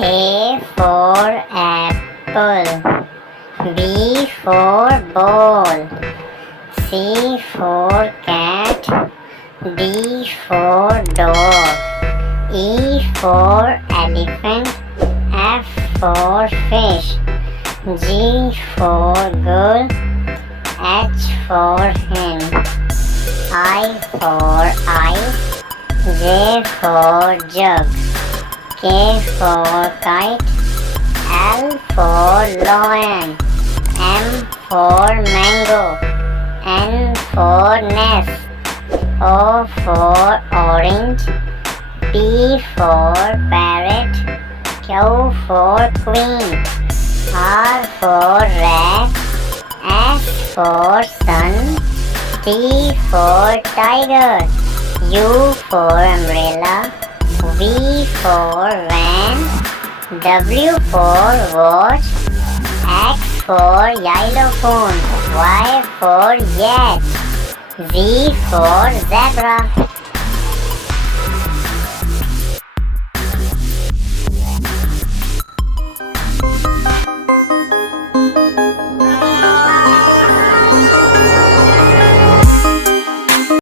A for apple, B for ball, C for cat, D for dog, E for elephant, F for fish, G for girl, H for hen, I for ice, J for jug, K for kite, L for lion, M for mango, N for nest, O for orange, P for parrot, Q for queen, R for rat, S for sun, T for tiger, U for umbrella, V for van, W for watch, X for xylophone, Y for yet, Z for zebra.